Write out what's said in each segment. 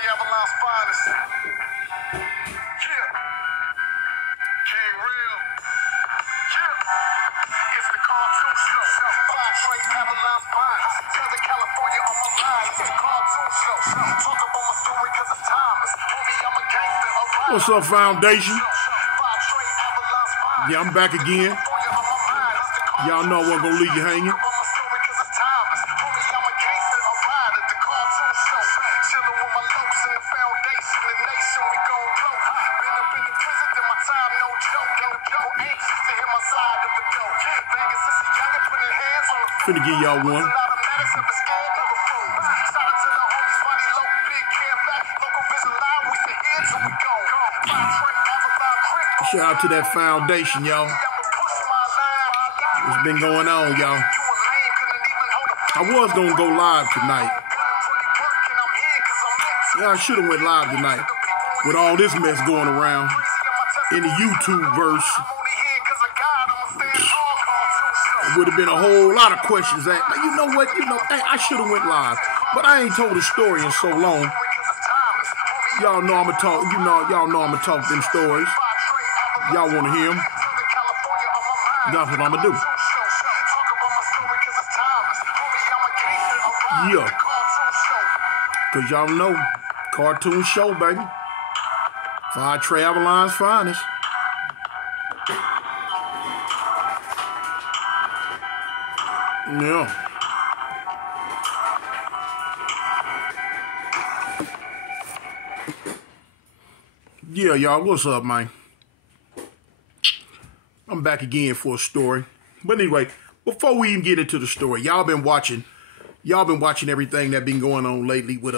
Trey Avalon's finest. Yeah. King Real. Yeah. It's the cartoon show. Trey Avalon's finest. Southern California on my mind. It's the cartoon show. Talk about my story because it's timeless. Homie, I'm a gangster. What's up, Foundation? Yeah, I'm back again. Y'all know I wasn't gonna leave you hanging. Finna give y'all one. Shout out to that foundation, y'all. What's been going on, y'all? I was gonna go live tonight. Yeah, I should have went live tonight with all this mess going around in the YouTube verse. It would have been a whole lot of questions. You know what? Hey, I should have went live, but I ain't told a story in so long. Y'all know I'ma talk. Y'all know I'ma talk them stories. Y'all want to hear them? That's what I'ma do. Yeah. Because y'all know, cartoon show, baby. Fire Trey Avalon's finest. Yeah. Yeah, y'all, what's up, man? I'm back again for a story. But anyway, before we even get into the story, y'all been watching everything that been going on lately with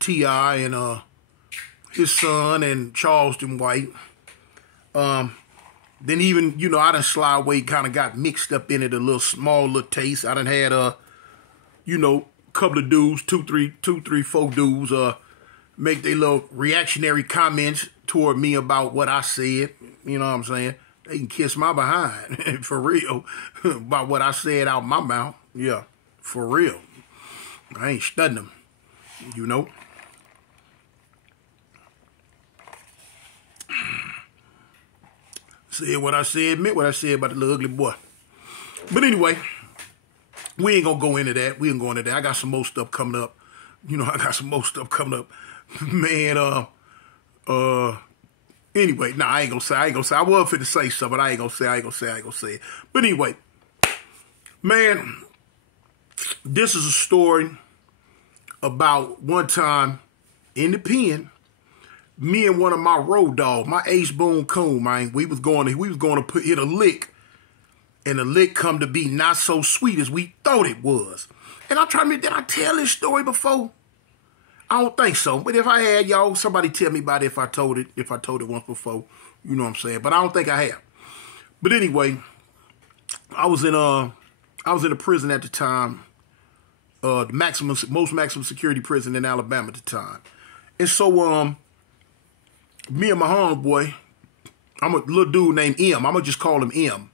T.I. and his son and Charleston White. Then even, I done slide away, kind of got mixed up in it a little taste. I done had a couple of dudes, two, three, four dudes, make their little reactionary comments toward me about what I said. You know what I'm saying? They can kiss my behind, for real, about what I said out my mouth. Yeah, for real. I ain't studying them, Said what I said, meant what I said about the little ugly boy. But anyway, we ain't gonna go into that. We ain't going into that. I got some more stuff coming up. I got some more stuff coming up. Man, anyway, nah, I ain't gonna say. I was finna say something, but I ain't gonna say it. But anyway, man, this is a story about one time in the pen, me and one of my road dogs, my Ace Boone Coon, man, we was going to hit a lick, and the lick come to be not so sweet as we thought it was. And I'm trying to remember, did I tell this story before? I don't think so. But if I had, y'all, somebody tell me about it if I told it once before. You know what I'm saying? But I don't think I have. But anyway, I was in a prison at the time, the most maximum security prison in Alabama at the time. And so me and my homeboy, I'm a little dude named M. I'm gonna just call him M.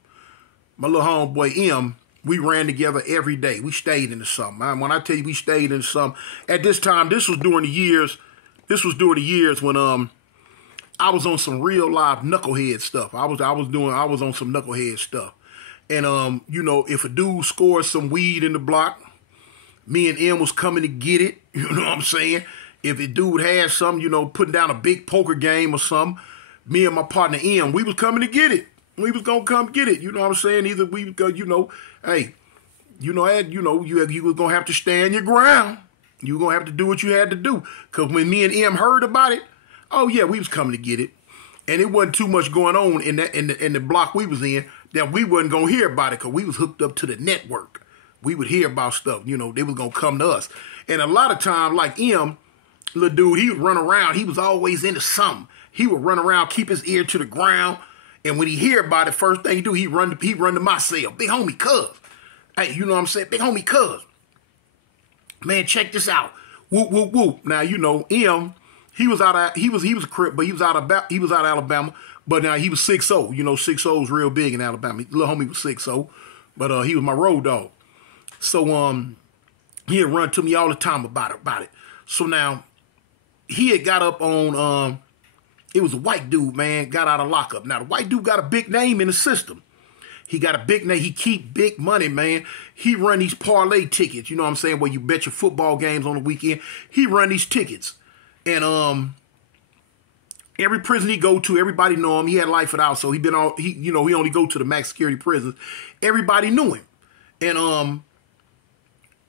My little homeboy M. We ran together every day. We stayed in the summer. When I tell you we stayed in the summer, at this time, this was during the years when I was on some real live knucklehead stuff. I was on some knucklehead stuff. And if a dude scored some weed in the block, me and M was coming to get it. You know what I'm saying? If a dude had something, putting down a big poker game or something, me and my partner M, we was coming to get it. We was gonna come get it. You know what I'm saying? Either we go, hey, you was gonna have to stand your ground. You were gonna have to do what you had to do. Cause when me and M heard about it, oh yeah, we was coming to get it. And it wasn't too much going on in the block we was in that we wasn't gonna hear about it, cause we was hooked up to the network. We would hear about stuff, they was gonna come to us. And a lot of times, like M, little dude, he would run around, he was always into something. He would run around, keep his ear to the ground. And when he hear about it, first thing he do, he run to my cell. Big homie, cuz. Hey, you know what I'm saying? Big homie, cuz. Man, check this out. Whoop, whoop, whoop. Now, M, he was a Crip, but he was out of Alabama. But now he was 6'0". 6'0 is real big in Alabama. Little homie was 6'0", but he was my road dog. So He'd run to me all the time about it. So now, he had got up on, it was a white dude, man, got out of lockup. Now, the white dude got a big name in the system. He got a big name. He keep big money, man. He run these parlay tickets, you know what I'm saying, where you bet your football games on the weekend. He run these tickets. And every prison he go to, everybody know him. He had life without, so he only go to the max security prisons. Everybody knew him. And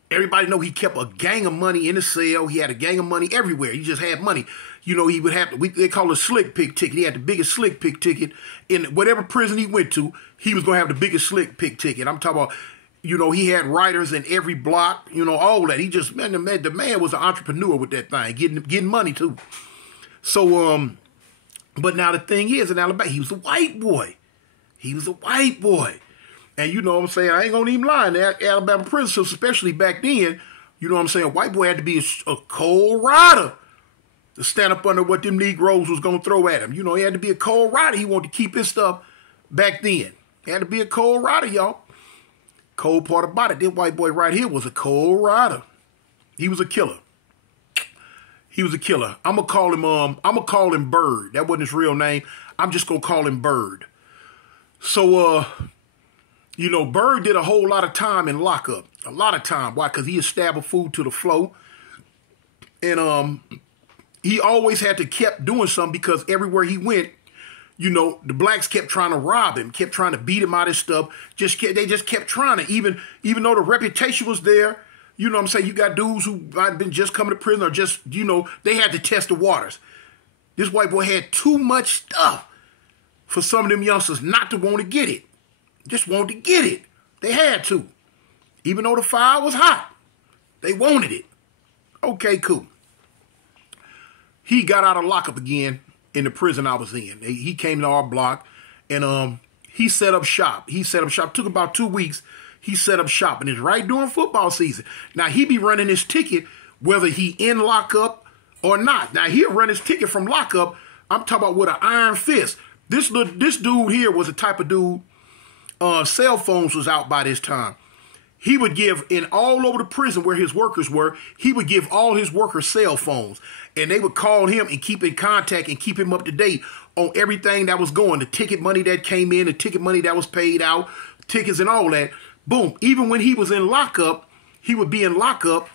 everybody know he kept a gang of money in the cell. He had a gang of money everywhere. He just had money. You know, he would have, they call it a slick pick ticket. He had the biggest slick pick ticket. In whatever prison he went to, he was going to have the biggest slick pick ticket. I'm talking about, you know, he had writers in every block, you know, all that. He just, man, the man was an entrepreneur with that thing, getting money too. So, but now the thing is, in Alabama, he was a white boy. He was a white boy. And you know what I'm saying? I ain't going to even lie. In the Alabama prison system, especially back then, you know what I'm saying? A white boy had to be a cold rider to stand up under what them Negroes was going to throw at him. You know, he had to be a cold rider. He wanted to keep his stuff back then. He had to be a cold rider, y'all. Cold part about it, this white boy right here was a cold rider. He was a killer. He was a killer. I'm gonna call him Bird. That wasn't his real name. I'm just gonna call him Bird. So you know, Bird did a whole lot of time in lockup. A lot of time. Why? Because he established food to the flow. And he always had to kept doing something because everywhere he went, you know, the blacks kept trying to rob him, kept trying to beat him out of his stuff. They just kept trying to, even though the reputation was there, you know what I'm saying? You got dudes who might have been just coming to prison or just, you know, they had to test the waters. This white boy had too much stuff for some of them youngsters not to want to get it. Just wanted to get it. They had to. Even though the fire was hot, they wanted it. Okay, cool. He got out of lockup again in the prison I was in. He came to our block and he set up shop. Took about 2 weeks. He set up shop and it's right during football season. Now he be running his ticket whether he in lockup or not. Now he'll run his ticket from lockup. I'm talking about with an iron fist. This dude here was the type of dude, cell phones was out by this time. He would give, in all over the prison where his workers were, he would give all his workers cell phones. And they would call him and keep in contact and keep him up to date on everything that was going. The ticket money that came in, the ticket money that was paid out, tickets and all that. Boom. Even when he was in lockup, he would be in lockup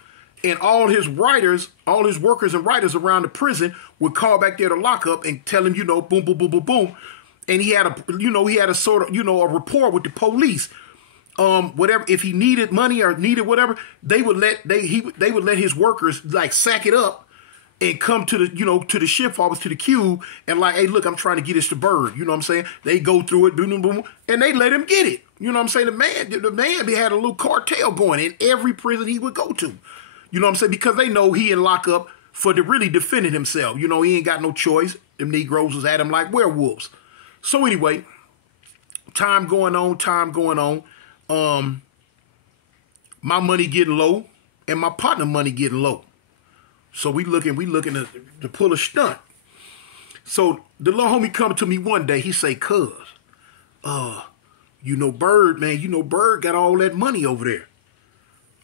and all his writers, all his workers and writers around the prison would call back there to lockup and tell him, you know, boom, boom, boom, boom, boom. And he had a sort of, you know, a rapport with the police. Whatever, if he needed money or needed whatever, they would let his workers like sack it up and come to the, you know, to the shift office, to the cube, and like, hey, look, I'm trying to get this to Bird. You know what I'm saying? They go through it, boom, boom, boom, and they let him get it. You know what I'm saying? The man had a little cartel going in every prison he would go to. You know what I'm saying? Because they know he in lockup for really defending himself. You know, he ain't got no choice. Them Negroes was at him like werewolves. So anyway, time going on. My money getting low and my partner money getting low. So we looking to pull a stunt. So the little homie come to me one day, he say, cuz, you know Bird, man, you know Bird got all that money over there.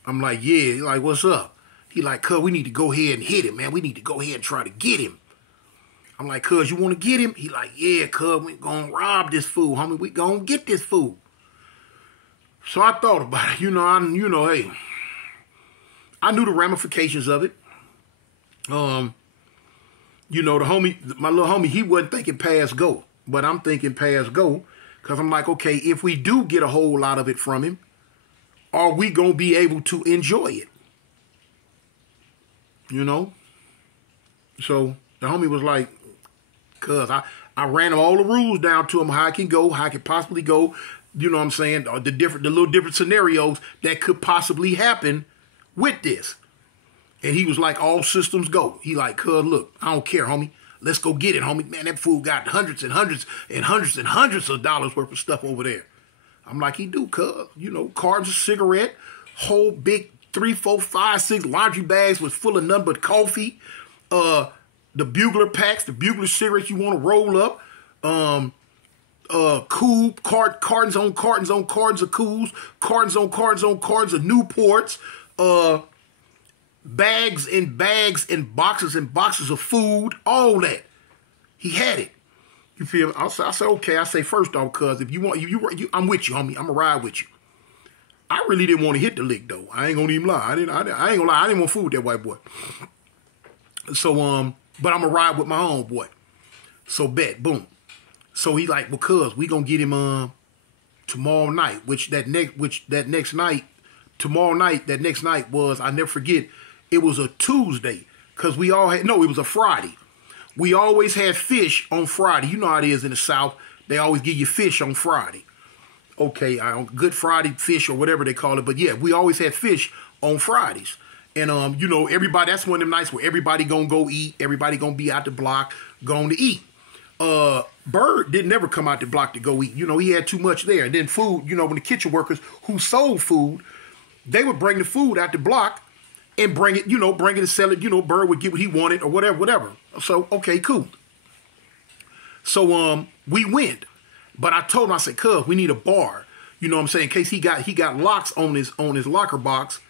I'm like, yeah. He like, what's up? He like, cuz, we need to go ahead and hit him, man. We need to go ahead and try to get him. I'm like, cuz, you want to get him? He like, yeah, cuz, we gonna rob this fool, homie. We gonna get this fool. So I thought about it. Hey, I knew the ramifications of it. You know, my little homie, he wasn't thinking pass go, but I'm thinking pass go because I'm like, okay, if we do get a whole lot of it from him, are we going to be able to enjoy it? You know? So the homie was like, cuz I ran all the rules down to him, how I can go, how I can possibly go. You know what I'm saying? The little different scenarios that could possibly happen with this. And he was like, all systems go. He like, cuz, look, I don't care, homie. Let's go get it, homie. Man, that fool got hundreds and hundreds and hundreds and hundreds of dollars worth of stuff over there. I'm like, he do, cuz. You know, cartons of cigarette, whole big 3, 4, 5, 6 laundry bags was full of nothing but coffee. The bugler packs, the bugler cigarettes you want to roll up. Cartons on cartons on cartons of Cools, cartons on cartons on cartons of Newports, bags and boxes and boxes of food, all that. He had it. You feel me? I said, okay. I say, first off, cuz, if you want, I'm with you, homie. I'm going to ride with you. I really didn't want to hit the lick, though. I ain't going to even lie. I ain't going to lie. I didn't want food with that white boy. So, but I'm going to ride with my homeboy. So, bet. Boom. So, he like, well, cuz, we going to get him tomorrow night, that next night was, I never forget, it was a Tuesday. Because it was a Friday. We always had fish on Friday. You know how it is in the South. They always give you fish on Friday. Okay, Good Friday fish or whatever they call it. But yeah, we always had fish on Fridays. And, everybody, that's one of them nights where everybody going to go eat. Everybody going to be out the block going to eat. Bird didn't ever come out the block to go eat. He had too much there. And then food, when the kitchen workers who sold food, they would bring the food out the block and bring it and sell it. Bird would get what he wanted or whatever. So, okay, cool. So, we went. But I told him, I said, cuz, we need a bar. You know what I'm saying? In case he got locks on his locker box.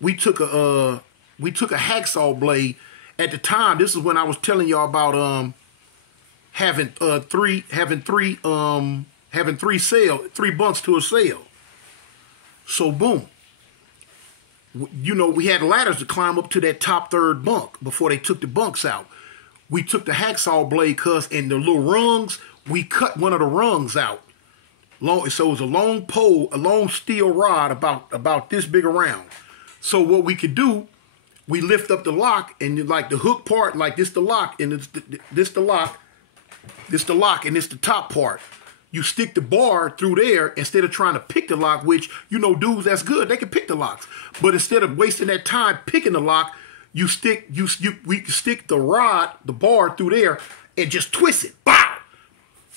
We took a hacksaw blade. At the time, this is when I was telling y'all about having three bunks to a cell. So boom. We had ladders to climb up to that top third bunk before they took the bunks out. We took the hacksaw blade, cuz, and the little rungs, we cut one of the rungs out. So it was a long pole, a long steel rod about this big around. So what we could do, we lift up the lock, and like the hook part, like this the lock, and this the lock, and this the top part. You stick the bar through there instead of trying to pick the lock, which, dudes, that's good. They can pick the locks. But instead of wasting that time picking the lock, we stick the bar through there and just twist it. Bow!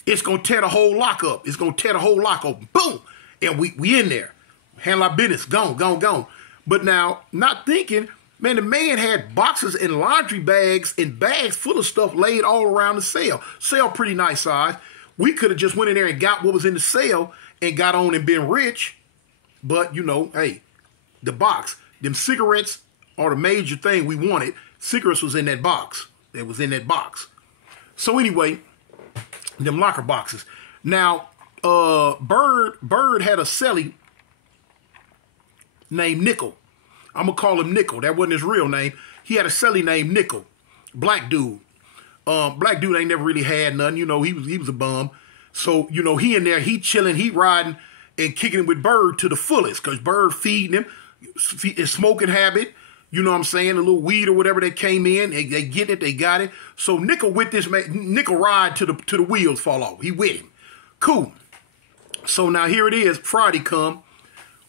It's going to tear the whole lock up. It's going to tear the whole lock open. Boom! And we in there. Handle our business. Gone. But now, not thinking, man, the man had boxes and laundry bags and bags full of stuff laid all around the cell. Cell pretty nice size. We could have just went in there and got what was in the cell and got on and been rich. But, hey, the box, them cigarettes are the major thing we wanted. Cigarettes was in that box. It was in that box. So anyway, them locker boxes. Now, Bird had a celly named Nickel. I'm going to call him Nickel. That wasn't his real name. He had a celly named Nickel. Black dude. Black dude ain't never really had none. He was a bum. So, he in there, he chilling, he riding and kicking it with Bird to the fullest because Bird feeding him, his smoking habit, you know what I'm saying, a little weed or whatever they came in, they get it, they got it. So Nickel with this man, Nickel ride to the wheels fall off. He with him. Cool. So now here it is, Friday come,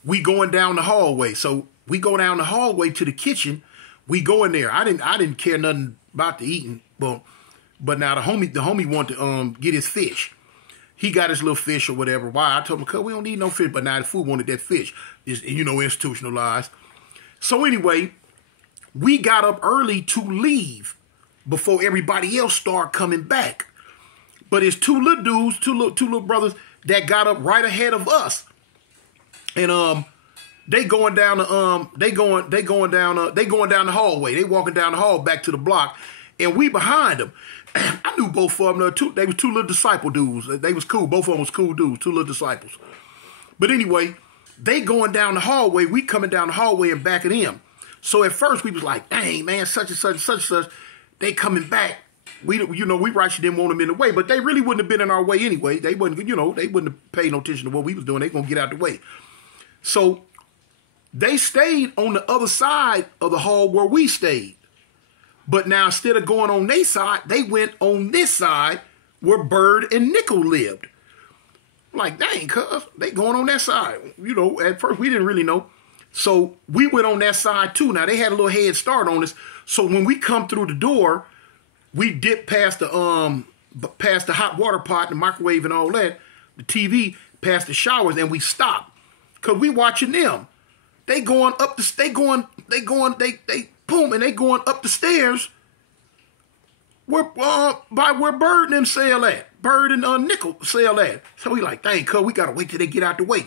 we going down the hallway. So we go down the hallway to the kitchen, we go in there. I didn't care nothing about the eating, but now the homie wanted to get his fish. He got his little fish or whatever. Why? I told him, cuz we don't need no fish. But now the food wanted that fish. It's, institutionalized. So anyway, we got up early to leave before everybody else started coming back. But it's two little dudes, two little brothers that got up right ahead of us. And they going down the hallway. They walking down the hall back to the block. And we behind them. I knew both of them. They was two little disciple dudes. They was cool. Both of them was cool dudes. Two little disciples. But anyway, they going down the hallway. We coming down the hallway and back at them. So at first we was like, dang, man, such and such and such and such. They coming back. We rightly didn't want them in the way, but they really wouldn't have been in our way anyway. They wouldn't have paid no attention to what we was doing. They gonna get out the way. So they stayed on the other side of the hall where we stayed. But now, instead of going on their side, they went on this side where Bird and Nickel lived. I'm like, dang, cuz, they going on that side. At first, we didn't really know. So we went on that side, too. Now, they had a little head start on us. So when we come through the door, we dip past the hot water pot, the microwave and all that, the TV, past the showers, and we stop. Because we watching them. They going up boom, and they going up the stairs by where Bird and them sail at. Bird and Nickel sail at. So we like, dang, cuz, we gotta wait till they get out the way.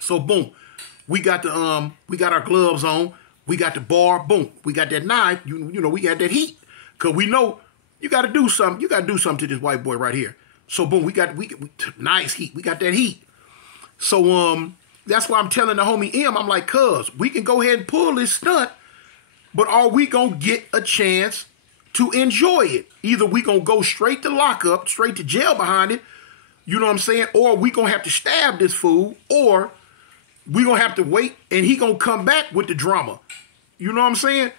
So boom, we got our gloves on. We got the bar, boom. We got that knife, you know, we got that heat. Because we know you got to do something. You got to do something to this white boy right here. So, boom, we nice heat. We got that heat. So, that's why I'm telling the homie M, I'm like, cuz, we can go ahead and pull this stunt, but are we going to get a chance to enjoy it? Either we going to go straight to lockup, straight to jail behind it, you know what I'm saying? Or we going to have to stab this fool, or we going to have to wait and he going to come back with the drama. You know what I'm saying?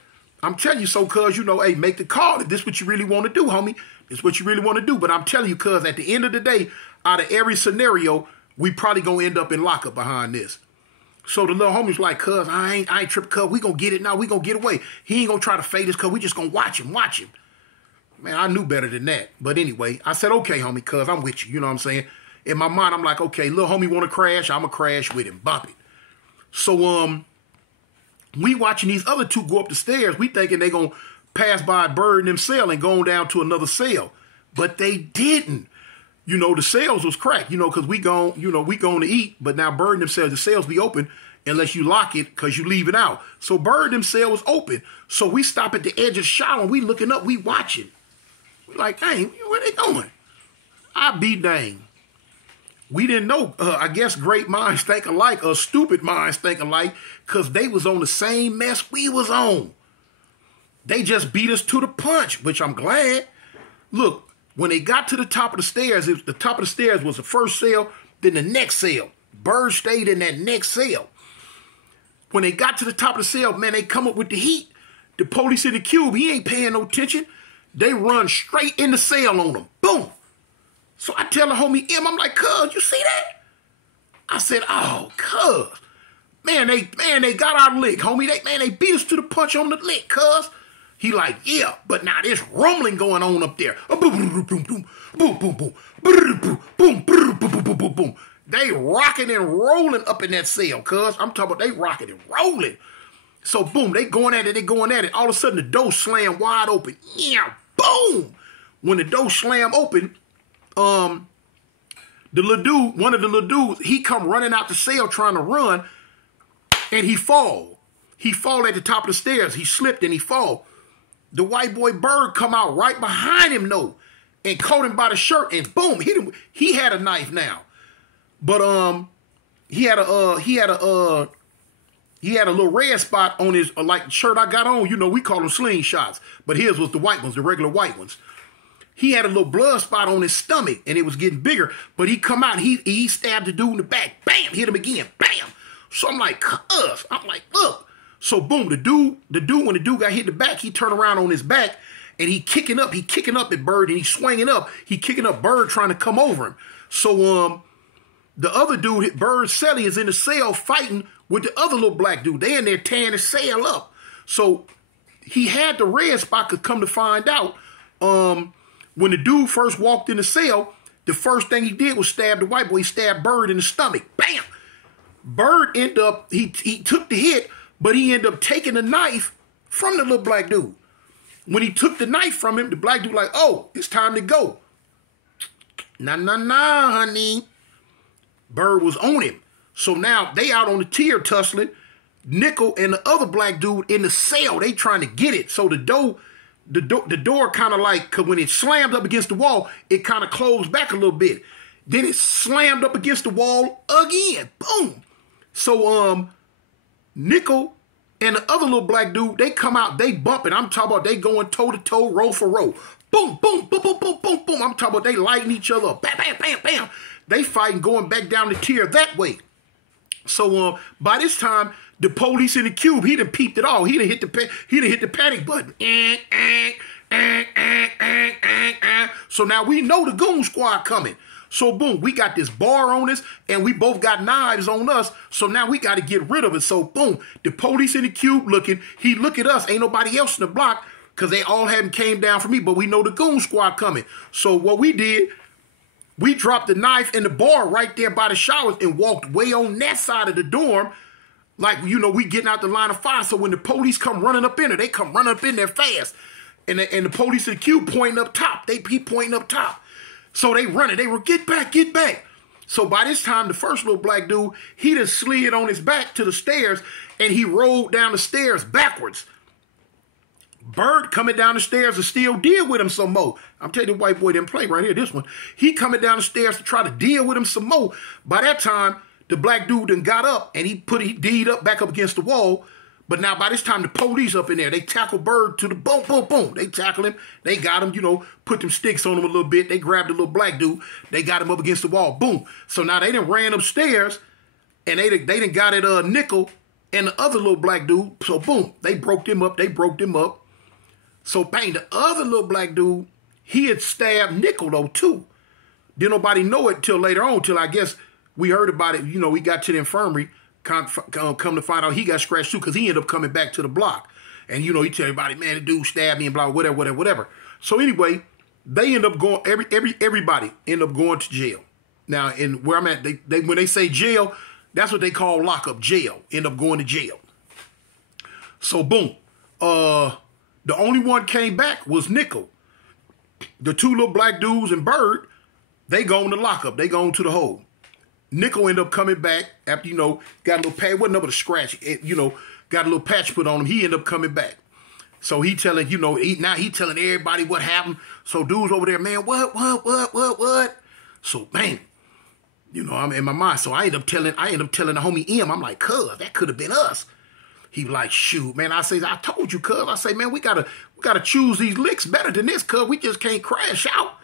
I'm telling you so, cuz, you know, hey, make the call if this what you really want to do, homie. This what you really want to do. But I'm telling you, cuz, at the end of the day, out of every scenario, we probably going to end up in lockup behind this. So the little homie's like, cuz, I ain't tripping, cuz, we going to get it now. We going to get away. He ain't going to try to fade us, cuz, we just going to watch him. Man, I knew better than that. But anyway, I said, okay, homie, cuz, I'm with you. You know what I'm saying? In my mind, I'm like, okay, little homie want to crash. I'm going to crash with him. Bump it. So, we watching these other two go up the stairs. We thinking they going to pass by Bird and them cell and go down to another cell. But they didn't. You know, the cells was cracked, you know, because we going to eat. But now Bird and them cells, the cells be open unless you lock it because you leave it out. So Bird and them cell was open. So we stop at the edge of the shower and we looking up, we watching. We like, dang, where they going? I be dang. We didn't know, I guess great minds think alike or stupid minds think alike because they was on the same mess we was on. They just beat us to the punch, which I'm glad. Look, when they got to the top of the stairs, the top of the stairs was the first cell, then the next cell. Bird stayed in that next cell. When they got to the top of the cell, man, they come up with the heat. The police in the cube, he ain't paying no attention. They run straight in the cell on them. Boom. So I tell the homie M, I'm like, cuz, you see that? I said, oh, cuz. Man, they got our lick, homie. They beat us to the punch on the lick, cuz. He like, yeah, but now there's rumbling going on up there. Boom, boom, boom, boom, boom, boom, boom, boom, boom, boom, boom, boom, boom, boom. They rocking and rolling up in that cell, cuz. I'm talking about they rocking and rolling. So, boom, they going at it. All of a sudden, the door slam wide open. Yeah, boom. When the door slam open, the little dude, one of the little dudes, he come running out the cell trying to run, and he fall. He fall at the top of the stairs. He slipped and he fall. The white boy Bird come out right behind him, though, and caught him by the shirt, and boom, hit him. He had a knife now, but he had a little red spot on his like shirt I got on. You know, we call them slingshots, but his was the white ones, the regular white ones. He had a little blood spot on his stomach, and it was getting bigger. But he come out, and he stabbed the dude in the back. Bam, hit him again. Bam. So I'm like, cuz. I'm like, look. So boom, the dude, when the dude got hit in the back, he turned around on his back, and he kicking up at Bird, and he swinging up. He kicking up Bird, trying to come over him. So the other dude, Bird Selly, is in the cell fighting with the other little black dude. They in there tearing the cell up. So he had the red spot, could come to find out, when the dude first walked in the cell, the first thing he did was stab the white boy. He stabbed Bird in the stomach. Bam! Bird ended up, he took the hit, but he ended up taking the knife from the little black dude. When he took the knife from him, the black dude like, oh, it's time to go. Nah, honey. Bird was on him. So now they out on the tier tussling. Nickel and the other black dude in the cell, they trying to get it. So the door kind of like, because when it slammed up against the wall, it kind of closed back a little bit. Then it slammed up against the wall again. Boom. So Nickel and the other little black dude, they come out, they bumping. I'm talking about they going toe-to-toe, row for row. Boom, boom, boom, boom, boom, boom, boom. I'm talking about they lighting each other up. Bam, bam, bam, bam. They fighting going back down the tier that way. So by this time, the police in the cube, he done peeped it all. He done hit the panic button. So now we know the goon squad coming. So boom, we got this bar on us, and we both got knives on us. So now we got to get rid of it. So boom, the police in the cube looking. He look at us. Ain't nobody else in the block because they all hadn't came down for me. But we know the goon squad coming. So what we did, we dropped the knife in the bar right there by the showers and walked way on that side of the dorm. Like, you know, we getting out the line of fire. So when the police come running up in there, they come running up in there fast. And the police in the cube pointing up top. He pointing up top. So they running. They were, get back, get back. So by this time, the first little black dude, he just slid on his back to the stairs, and he rolled down the stairs backwards. Bird coming down the stairs to still deal with him some more. I'm telling you, the white boy didn't play right here, this one. He coming down the stairs to try to deal with him some more. By that time, the black dude done got up, and he D'd up back up against the wall. But now by this time, the police up in there. They tackle Bird to the boom, boom, boom. They tackle him. They got him, you know, put them sticks on him a little bit. They grabbed the little black dude. They got him up against the wall. Boom. So now they done ran upstairs, and they done got at Nickel and the other little black dude. So boom, they broke them up. They broke them up. So bang, the other little black dude, he had stabbed Nickel though too. Didn't nobody know it till later on, till I guess we heard about it. You know, we got to the infirmary. Come to find out he got scratched too, because he ended up coming back to the block. And, you know, he tell everybody, man, the dude stabbed me and blah, whatever. So anyway, they end up going, everybody end up going to jail. Now, in where I'm at, when they say jail, that's what they call lockup, jail. End up going to jail. So boom. The only one came back was Nickel. The two little black dudes and Bird, they go in the lockup. They go into the hole. Nickel ended up coming back after, you know, got a little patch, wasn't able to scratch, you know, got a little patch put on him. He ended up coming back. So he telling, you know, now he telling everybody what happened. So dudes over there, man, what? So, man, you know, I'm in my mind. So I end up telling the homie M, I'm like, cuz, that could have been us. He like, shoot, man. I say, I told you, cuz. I say, man, we gotta choose these licks better than this, cuz. We just can't crash out.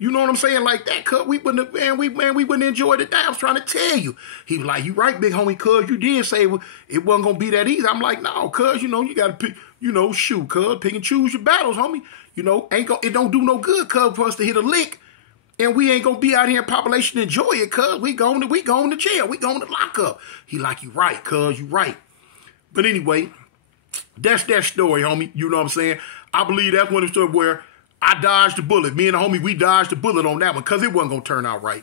You know what I'm saying? Like that, cuz. We wouldn't enjoy the day. I was trying to tell you. He was like, you right, big homie, cuz. You did say it wasn't gonna be that easy. I'm like, no, cuz, you know, you gotta pick, you know, shoot, cuz, pick and choose your battles, homie. You know, it don't do no good, cuz, for us to hit a lick. And we ain't gonna be out here in population to enjoy it, cuz. We going to jail. We going to lock up. He like, you right, cuz, you right. But anyway, that's that story, homie. You know what I'm saying? I believe that's one of the stories where I dodged the bullet. Me and the homie, we dodged the bullet on that one because it wasn't going to turn out right.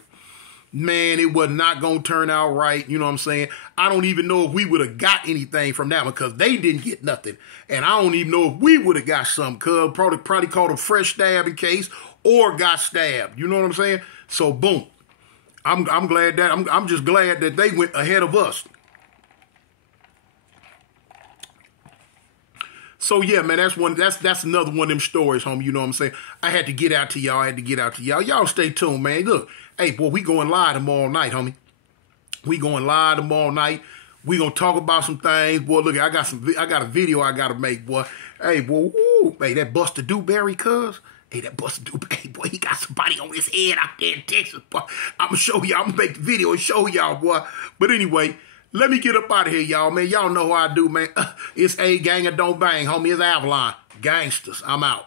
Man, it was not going to turn out right. You know what I'm saying? I don't even know if we would have got anything from that one because they didn't get nothing. And I don't even know if we would have got something because probably caught a fresh stabbing case or got stabbed. You know what I'm saying? So, boom. I'm glad that, I'm just glad that they went ahead of us. So yeah, man, that's another one of them stories, homie. You know what I'm saying? I had to get out to y'all. Y'all stay tuned, man. Look, hey, boy, we going live tomorrow night, homie. We going live tomorrow night. We gonna talk about some things, boy. Look, I got a video I gotta make, boy. Hey, boy, woo, hey, that Buster Dewberry, cuz. Hey, that Buster Dewberry, hey, boy, he got somebody on his head out there in Texas, boy. I'm gonna show y'all. I'm gonna make the video and show y'all, boy. But anyway. Let me get up out of here, y'all, man. Y'all know how I do, man. It's A Gang and Don't Bang, homie. It's Avalon. Gangsters. I'm out.